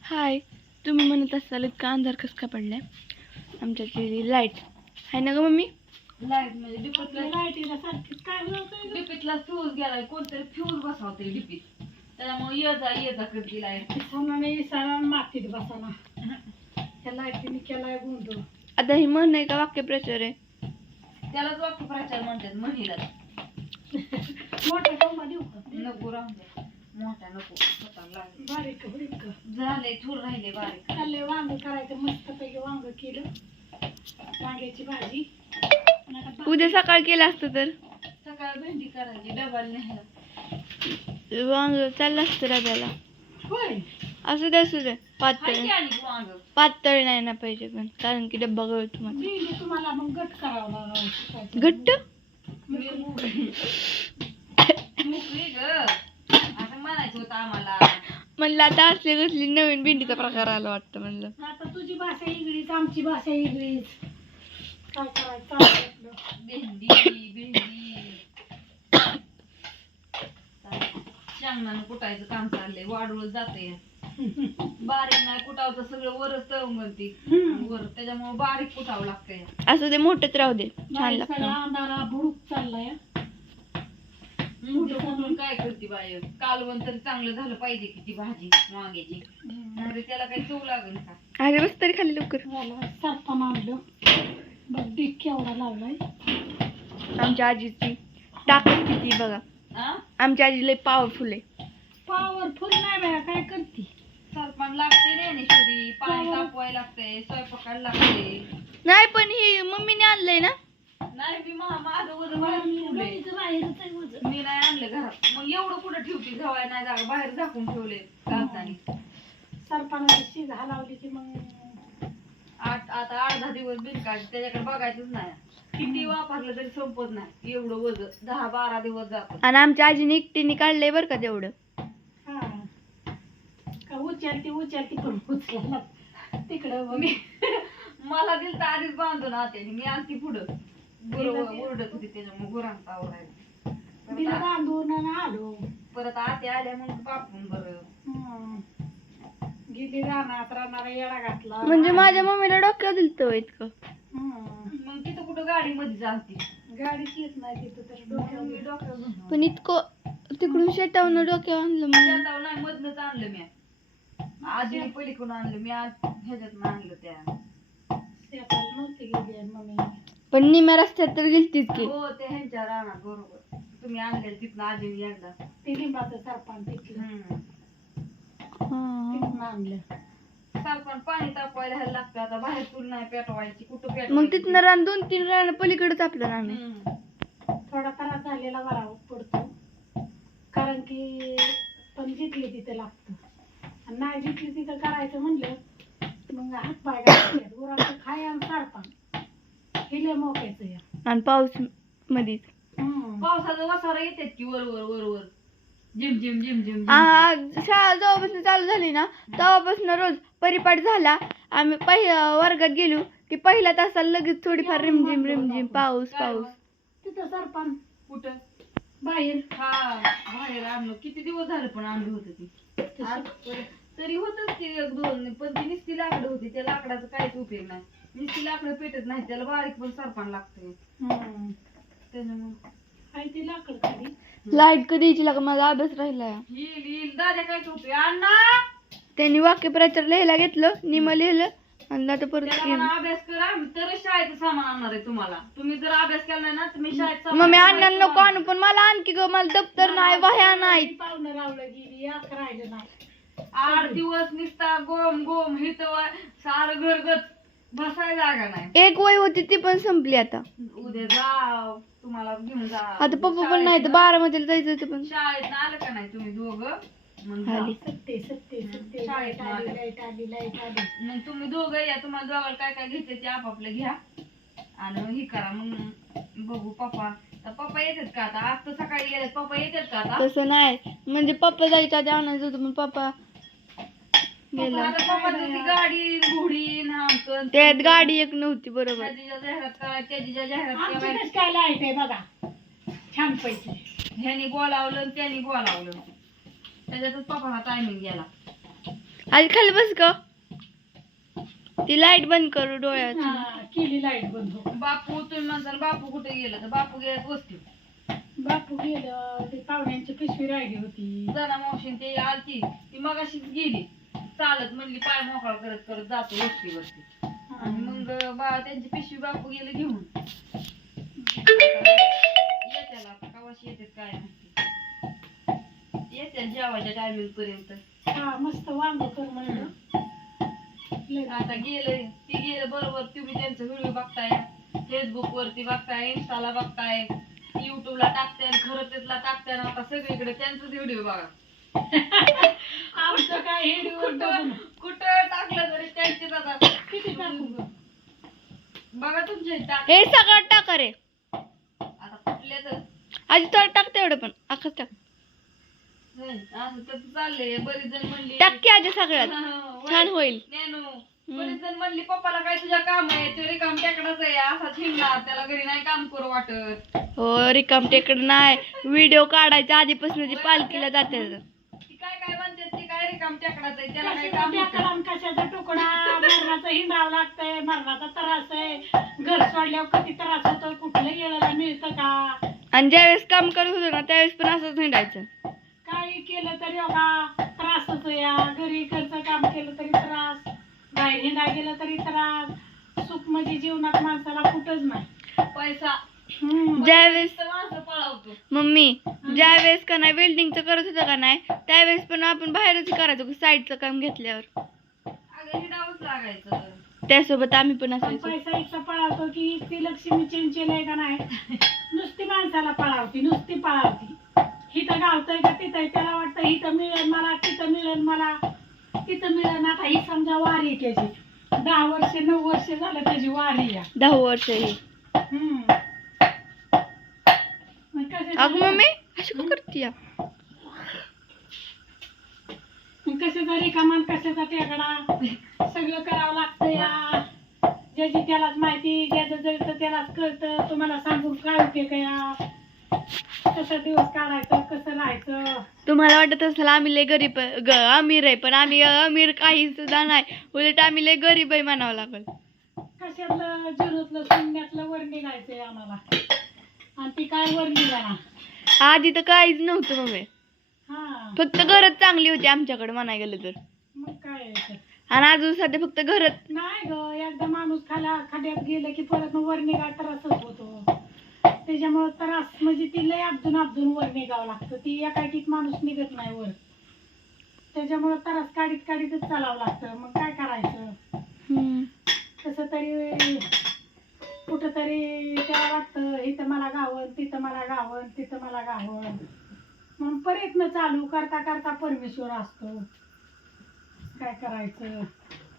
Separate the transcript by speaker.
Speaker 1: हाय, तुम्ही म्हणत असाल इतका अंधार कसं का पडलाय? आमच्यातली लाईट आहे ना ग मम्मी?
Speaker 2: लाईट म्हणजे डिपीतला फ्यूज गेलाय, कोणतरी फ्यूज बसवते डिपीत, त्याच्यामुळे ये जा करते लाईट. मातीत बसाना त्या लाईटीने केलाय गुंड.
Speaker 1: आता ही म्हण आहे का वाक्यप्रचार आहे?
Speaker 2: त्यालाच वाक्यप्रचार म्हणतात, म्हणीला.
Speaker 3: मोठा टोमा देऊ का?
Speaker 2: नको राहून द्या, मोठा नको,
Speaker 3: बारीक
Speaker 2: झाले थोडं राहिले बारीक.
Speaker 3: चाललंय वांग करायचं, मस्त पैकी वांग केलं, वांग्याची भाजी.
Speaker 1: उद्या सकाळ केलं असतं तर
Speaker 2: सकाळ भेंडी करायची डबाला न्यायला.
Speaker 1: वांग चाललं असतं डब्याला.
Speaker 3: होय
Speaker 1: असू दे पातळ
Speaker 2: हाय की आणि वांग
Speaker 1: पातळ नाही ना पाहिजे, पण कारण की डब्बा गळतो माझा.
Speaker 3: भेंडी तुम्हाला मग गट करावं लागलं.
Speaker 1: घट्ट
Speaker 2: मोकळी ग असं म्हणायचं होतं आम्हाला.
Speaker 1: म्हणलं आता असले कसली नवीन भेंडीचा प्रकार आला वाटतं. म्हणलं
Speaker 3: आता तुझी भाषा वेगळीच, आमची भाषा वेगळीच. काय करायचं आपलं?
Speaker 2: भेंडी शेंगदाणा कुटायचं काम चाललंय, वाढवत जाते. बारीक नाही कुटावं तर सगळं वरच तळून घालते वर, त्याच्यामुळे बारीक कुटावं लागतंय.
Speaker 1: असं ते मोठंच राहू दे, छान लागतं.
Speaker 3: अंधारा भुडूक चाललाय.
Speaker 2: मोठं कुटून काय करते बाय? कालवण तरी चांगलं झालं पाहिजे की ती भाजी वांग्याची, नाही त्याला काही चव लागेल का?
Speaker 1: अरे बस तरी खाली लवकर.
Speaker 3: सरपण आणलं बघ, डिक केवढा लावलाय.
Speaker 1: आमच्या आजीची ताकद किती बघा. आमच्या आजी लय पॉवरफुल आहे.
Speaker 3: पॉवरफुल नाही बाया, काय करते?
Speaker 2: सरपण लागते ज्ञानेश्वरी, पाणी तापवायला लागते, स्वयंपाकाला लागते.
Speaker 1: नाही पण ही मम्मीने आणलंय ना.
Speaker 2: नाही मी माझं वजन बाहेर ठेवलंय.
Speaker 3: बाहेरच आहे वजन.
Speaker 2: मी नाही आणलं घरात, मग एवढं कुठं ठेवते? झवाय नाही जागा, बाहेर झाकून ठेवले घालताना.
Speaker 3: सरपणाची शीज हलावली की मग
Speaker 2: आता 8-10 दिवस बिनकायचं, त्याच्याकडे बघायचंच नाही. किती वापरलं तरी संपत नाही एवढं वजन, 10-12 दिवस जात.
Speaker 1: आणि आमच्या आजीने एकटीने काढलंय बरं का तेवढं.
Speaker 3: हा का उचलती पण उचला तिकडं.
Speaker 2: मी मला दिल तर आधीच बांधून आत्याने, मी आलती पुढं ओरडत होती, त्याच्यामुळे गुरांचा आवरायला
Speaker 3: तिला बांधून आलो.
Speaker 2: परत आत्या आल्या मग बापून बरं
Speaker 3: गेली रानात येडा घातला.
Speaker 1: म्हणजे माझ्या मम्मीला डोक्यात दिलतं इतकं.
Speaker 2: मग तिथं कुठं गाडीमध्ये जाते,
Speaker 3: गाडीच येत नाही तिथं, तर
Speaker 2: मी डोक्यावर
Speaker 1: पण इतकं तिकडून शेतावरून डोक्यावर आणलं मग.
Speaker 2: शेतावर नाही, मधनच आणलं मी. आजीने पलीकडून आणलं, मी आज ह्याच्यात आणलं त्या
Speaker 3: शेताला नव्हती गेली मम्मी.
Speaker 1: पण निम्या रस्त्यात तर गेलतीच की.
Speaker 2: हो ते ह्यांच्या रानात बरोबर तुम्ही आणलेलं तिथनं आजीने एकदा.
Speaker 3: ते लिंबाचं सरपण तिथलं तिथून आणलं.
Speaker 2: सरपण पाणी तापवायला ह्याला लागतं, आता बाहेर चूल नाही पेटवायची, कुठं
Speaker 1: मग
Speaker 2: पेटवायची?
Speaker 1: तिथनं रान 2-3 रान पलीकडेच आपलं रान आहे.
Speaker 3: थोडा त्रास झालेला बरा पडतो, कारण की पण जिथली तिथं लागतं, आणि नाही जिथली तिथं करायचं म्हणलं मग हात पाय घालायचे. गुरांचं खाय आणि सरपण हिले मोकायचं या.
Speaker 1: आणि पाऊस मधीच
Speaker 2: पावसाचं वसारा येतात की वर जिम जिम जिम जिम.
Speaker 1: शाळा जेव्हापासून चालू झाली ना तेव्हापासून रोज परिपाठ झाला. आम्ही वर्गात गेलो की पहिल्या तासाला लगेच थोडीफार रिमझिम पाऊस.
Speaker 3: तिथं सरपण
Speaker 2: कुठं
Speaker 3: बाहेर.
Speaker 2: हा बाहेर आणलं, किती दिवस झालं पण आणलं होतं ती. तरी होतच ती 1-2, पण ती नुसती लाकडं होती, त्या लाकडाचा काहीच उपयोग नाही. नुसती लाकडं पेटत नाही, त्याला बारीक पण सरपण लागतंय. त्याच्यामुळे
Speaker 3: आहे ती लाकड खाली.
Speaker 1: लाईट कधी यायची लागा, माझा अभ्यास राहिलाय.
Speaker 2: येईल दादा काय उपयोग अण्णा.
Speaker 1: त्यांनी वाक्यप्रचार लिहायला घेतलं, निम लिहिलं आणि आता परत
Speaker 2: अभ्यास करा, तरच शाळेचं सामान आणणार आहे तुम्हाला. तुम्ही जर अभ्यास केला नाही ना तुम्ही शाळेत
Speaker 1: मम्मी आणण्याला नको आणू, पण मला आणखी ग, मला दप्तर नाही, वह्या नाही.
Speaker 3: पाहुणं रावलं गेली, याक राहिलं नाही.
Speaker 2: 8 दिवस निसता गोम हित सारं घरगत बसायला जागा नाही.
Speaker 1: एक वय होती ती पण संपली आता.
Speaker 2: उद्या जाव तुम्हाला घेऊन जा.
Speaker 1: आता पप्पा पण नाही तर 12 जायचं होतं, पण
Speaker 2: शाळेत आलं का नाही तुम्ही दोघं मग
Speaker 3: सत्ते
Speaker 2: शाळेत
Speaker 3: लाईट आली.
Speaker 2: मग तुम्ही दोघं या, तुम्हाला दोघांना काय काय घ्यायचं ते आपापलं घ्या आणि हे करा. मग बघू पप्पा येतात का आता? आज तर सकाळी गेले, पप्पा येतात का आता?
Speaker 1: तसं नाही, म्हणजे पप्पा जायच्या आधी आणायचं होतं, पण पप्पा गेला.
Speaker 2: पप्पाची गाडी घोडी नामकन
Speaker 1: त्यात गाडी एक नव्हती बरोबर.
Speaker 2: त्याच्या जाहिरात करायची, त्याच्या जाहिरात
Speaker 3: आमच्याकडे
Speaker 2: करायची.
Speaker 3: काय लाईट आहे बघा, छान पैकी.
Speaker 2: ह्यानी बोलावलं त्यानी बोलावलं, त्याच्यातच पप्पाला टायमिंग गेला.
Speaker 1: आधी खाली बस ग. ती लाईट बंद करू डोळ्यात.
Speaker 3: केली लाईट बंद हो.
Speaker 2: बापू तुम्ही म्हणताल बापू कुठे गेलं तर बापू गेल्यात वस्ती.
Speaker 3: बापू गेलं ते पाहुण्यांची पिशवी राहिली होती.
Speaker 2: जरा मावशीन ते आलती ती मगाशीच गेली चालत, म्हणली पाय मोकळा करत करत जातो वस्तीवरती. आणि मग त्यांची पिशवी बापू गेले घेऊन. येत्याला आता कवाशी येतात काय माहिती, येत्या जेवायच्या टायमिंग पर्यंत.
Speaker 3: हा मस्त वांग कर म्हणलं.
Speaker 2: आता गेले ती गेलं बरोबर. तुम्ही त्यांचं व्हिडिओ बघताय, फेसबुक वरती बघताय, इन्स्टाला बघताय, युट्यूबला टाकताय, खरं तेचला टाकताय. आता सगळीकडे त्यांचाच व्हिडिओ बघा.
Speaker 3: आमचं काय
Speaker 2: कुठं टाकलं तरी त्यांचेच. आता
Speaker 3: किती टाकू ग?
Speaker 2: बघा तुमचे टाक.
Speaker 1: हे सगळं टाका रे.
Speaker 2: आता कुठले तर
Speaker 1: आधी थोडं टाक तेवढं पण अख्खच टाक.
Speaker 2: असं तर चाललंय. बरीच जण म्हणली
Speaker 1: टाक की आधी सगळ्यात छान होईल.
Speaker 2: नॅनो बरीच जण म्हणली पप्पाला काय तुझ्या काम आहे, तो रिकाम टेकडाच आहे, असा थिंगला त्याला घरी नाही काम करू वाटत.
Speaker 1: हो रिकाम टेकड नाही. व्हिडिओ काढायच्या आधीपासून जी पालखीला जाते.
Speaker 2: ती काय काय म्हणते ती काय रिकाम टेकडाच आहे, त्याला काय काम होतं?
Speaker 3: कशाचा तुकडा मरणाचं हिंडावं लागतंय, मरणाचा त्रास आहे. घर सोडल्यावर किती त्रास होतो, कुठलं येळाला मिळतं का?
Speaker 1: आणि ज्यावेळेस काम करत होतो ना त्यावेळेस पण असंच हिंडायचं.
Speaker 3: काही केलं तरी बघा त्रासच या. घरी घरचं काम केलं तरी त्रास, बाहेर हिंडा गेलं तरी त्रास. सुख म्हणजे जीवनात माणसाला कुठंच नाही.
Speaker 2: पैसा
Speaker 1: ज्यावेळेस
Speaker 2: माणसं पळावतो.
Speaker 1: मम्मी ज्यावेळेस का नाही वेल्डिंगचं करत होतं का नाही त्यावेळेस पण आपण बाहेरच करायचो साईडचं काम घेतल्यावर.
Speaker 2: अगं हिडावंच लागायचं.
Speaker 1: त्यासोबत आम्ही पण
Speaker 3: पण
Speaker 1: असायचो.
Speaker 3: पैसा इतका पळावतो की ती लक्ष्मी चंचल आहे का नाही, नुसती माणसाला पळावती, नुसती पळावती. हिथं गावतंय का तिथं, त्याला वाटतं हिथं मिळेल मला, तिथं मिळेल मला, तिथं मिळेल. आता ही समजा वारी आहे त्याची. 10 वर्ष 9 वर्ष झालं त्याची वारी आहे.
Speaker 1: 10 वर्ष ही.
Speaker 3: मग
Speaker 1: अगं मम्मी अशी का करते?
Speaker 3: कशाचा रिकामान कशाचा टेकडा, सगळं करावं लागतं या. ज्याची त्यालाच माहिती, ज्याचं जळतं त्यालाच कळतं. तुम्हाला सांगून काय उपयोग या? कसं दिवस काढायचं, कसं राहायचं.
Speaker 1: तुम्हाला वाटत असेल आम्ही लय गरीब अमीर आहे, पण आम्ही अमीर काही सुद्धा नाही. उलट आम्ही लय गरीब आहे म्हणावं लागल.
Speaker 3: कशातलं जिरूतलं शून्यातलं वर निघायचंय आम्हाला, आणि ती काय वर निघाला.
Speaker 1: आधी तर काहीच नव्हतं मम्मी.
Speaker 3: हा
Speaker 1: फक्त घरच चांगली होती आमच्याकडे म्हणायला गेलं तर.
Speaker 3: मग काय तर.
Speaker 1: आणि अजून सध्या फक्त घरच.
Speaker 3: नाही ग, एकदा माणूस खड्यात गेलं की परत वर निघाय त्रासच होतो. त्याच्यामुळे त्रास म्हणजे ती लय आपदून वर निघावं लागतं. ती एकाकीत माणूस निघत नाही वर. त्याच्यामुळे त्रास काढीतच चालावं लागतं. मग काय करायचं? कसं तरी कुठंतरी त्याला वाटतं इथं मला गावं, तिथं मला गावं, तिथं मला गावं. मग प्रयत्न चालू करता करता परमेश्वर असतो. काय करायचं?